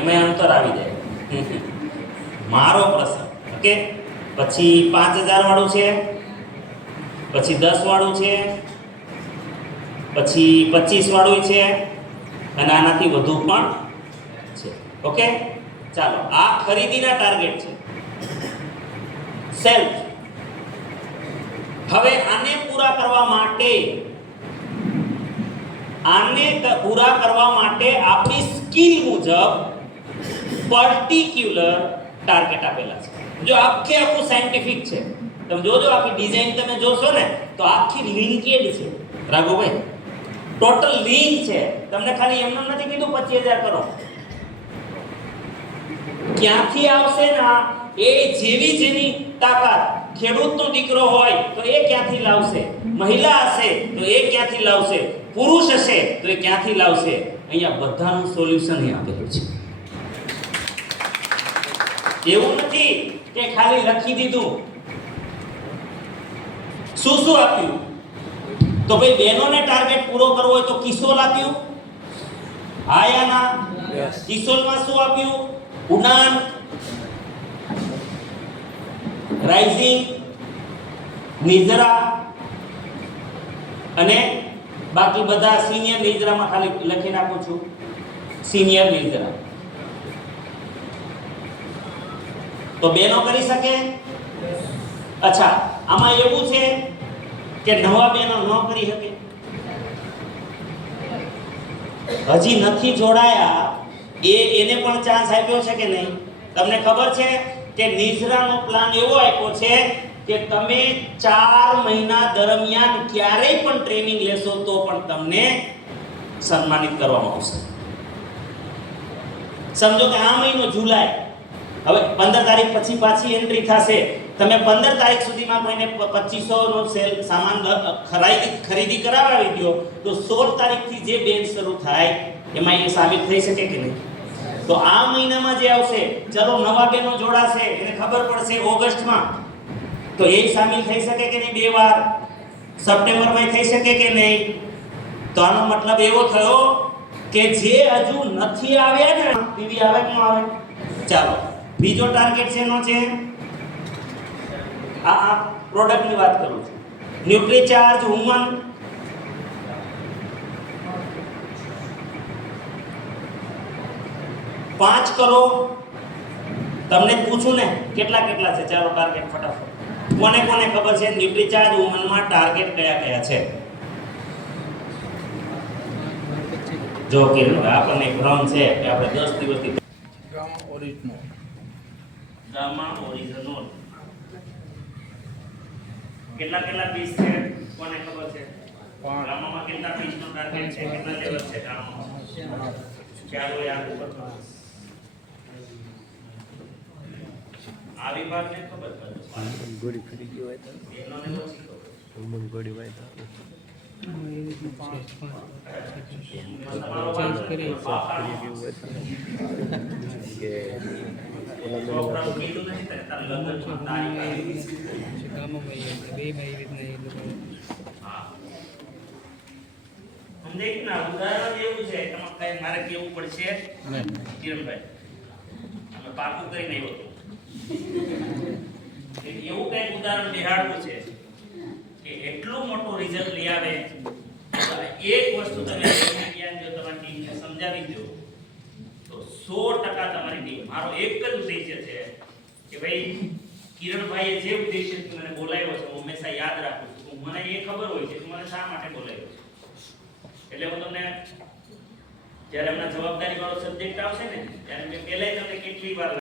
એમાં અંતર આવી જાય. મારો પ્રસંગ. ઓકે, પછી 5000 વાળું છે, પછી 10 વાળું છે, પછી 25 વાળું છે, અને આનાથી વધુ પણ છે. ઓકે, ચાલો આ ખરીદીના ટાર્ગેટ છે. સેલ્ફ. હવે આને પૂરા કરવા માટે આપણી સ્કિલ મુજબ પર્ટિક્યુલર ટાર્ગેટ આપેલા છે. જો આખું સાયન્ટિફિક છે. તમે જોજો આખી ડિઝાઇન તમે જોશો ને તો આખી લિંકેડ છે રાઘુભાઈ, ટોટલ લિંક છે. તમને ખાલી એમનો નથી કીધું 25000 કરો. ક્યાંથી આવશે ને એ જેવી તાકાત. ખેડૂતનો દીકરો હોય તો એ ક્યાંથી લાવશે, મહિલા હશે તો એ ક્યાંથી લાવશે, પુરુષ હશે તો એ ક્યાંથી લાવશે. અહીંયા બધાનું સોલ્યુશન એ આપેલું છે. એવું નથી કે ખાલી લખી દીધું. શું શું આપ્યું? તો ભાઈ બહેનોને ટાર્ગેટ પૂરો કરવો હોય તો કિશોર આપ્યું. આયાના કિશોરમાં શું આપ્યું? ઉડાન, રાઇઝિંગ, નિઝરા અને બાકી બધા સિનિયર નિઝરામાં ખાલી લખી નાખું છું સિનિયર નિઝરા. તો બેનો કરી શકે. અચ્છા, આમાં એવું છે કે નવા બેનો ન કરી શકે. હજી નથી જોડાયા એને પણ ચાન્સ આપ્યો છે કે નહીં? તમને ખબર છે કે નિઝરાનો પ્લાન એવો આપ્યો છે કે તમે 4 મહિના દરમિયાન ક્યારેય પણ ટ્રેનિંગ લેશો તો પણ તમને સન્માનિત કરવામાં આવશે. સમજો કે આ મહિનો જુલાઈ, હવે 15 તારીખ પછી પાછી એન્ટ્રી થશે. તમે 15 તારીખ સુધીમાં કોઈને 2500 નો સામાન ખરીદી કરાવી દો તો 16 તારીખથી જે બેન શરૂ થાય એમાં એ સાબિત થઈ શકે કે નહીં? તો આ મહિનામાં જે આવશે, ચલો નવા બેનો જોડાશે, એને ખબર પડશે ઓગસ્ટમાં, તો એ સામેલ થઈ શકે કે નહીં? 2 વાર સપ્ટેમ્બરમાં થઈ શકે કે નહીં? તો આનો મતલબ એવો થયો કે જે હજુ નથી આવ્યા ને પીવી આવે કે ન આવે. ચાલો બીજો ટાર્ગેટ છે એનો છે આ પ્રોડક્ટની વાત કરું છું. ન્યુટ્રીચાર્જ વુમન, ₹5 કરોડ. તમને પૂછું ને કેટલા છે? ચાલો ટાર્ગેટ ફટાફટ. કોને ખબર છે ન્યુટ્રીચાર્જ વુમનમાં ટાર્ગેટ કયા છે? જો કે આપણને ભ્રમ છે કે આપણે 10 દિવસથી ગામા ઓરિજિનલ કેટલા પીસ છે? કોને ખબર છે? ગામામાં કેટલા પીસનો ટાર્ગેટ છે? કેટલા લેવલ છે ગામામાં? ચાલો યાદ કરો. આ વિભાગને ખબર છે ગોળી ફરી ગયો હોય તો એનોને ઓછી ખબર. મન ગોળી હોય તો ચેન્જ કરી કે પ્રોગ્રામ કીધું નહીં તે તાર લગન તારીખ હા સમજે કે ના? ઉદાહરણ એવું છે કે કઈ મારે કેવું પડશે કિરણભાઈ, અમે પાકું કરીને આવ્યો એવું કઈ ઉદાહરણ બિહાડવું છે કે એટલું મોટું રિઝલ્ટ લઈ આવે. એક વસ્તુ તમે જ્ઞાન જો તમારી ટીમને સમજાવી દો તો 100% તમારી ટીમ. મારો એક જ ઉદ્દેશ્ય છે કે ભાઈ કિરણભાઈએ જે ઉદ્દેશ્યથી મને બોલાવ્યો છે હું હંમેશા યાદ રાખું છું. મને એ ખબર હોય છે કે મને શા માટે બોલાવ્યો છે. એટલે હું તમને જ્યારે હમણાં જવાબદારી વાળો સબ્જેક્ટ આવશે ને ત્યારે મેં પહેલા તમને કેટલી વાર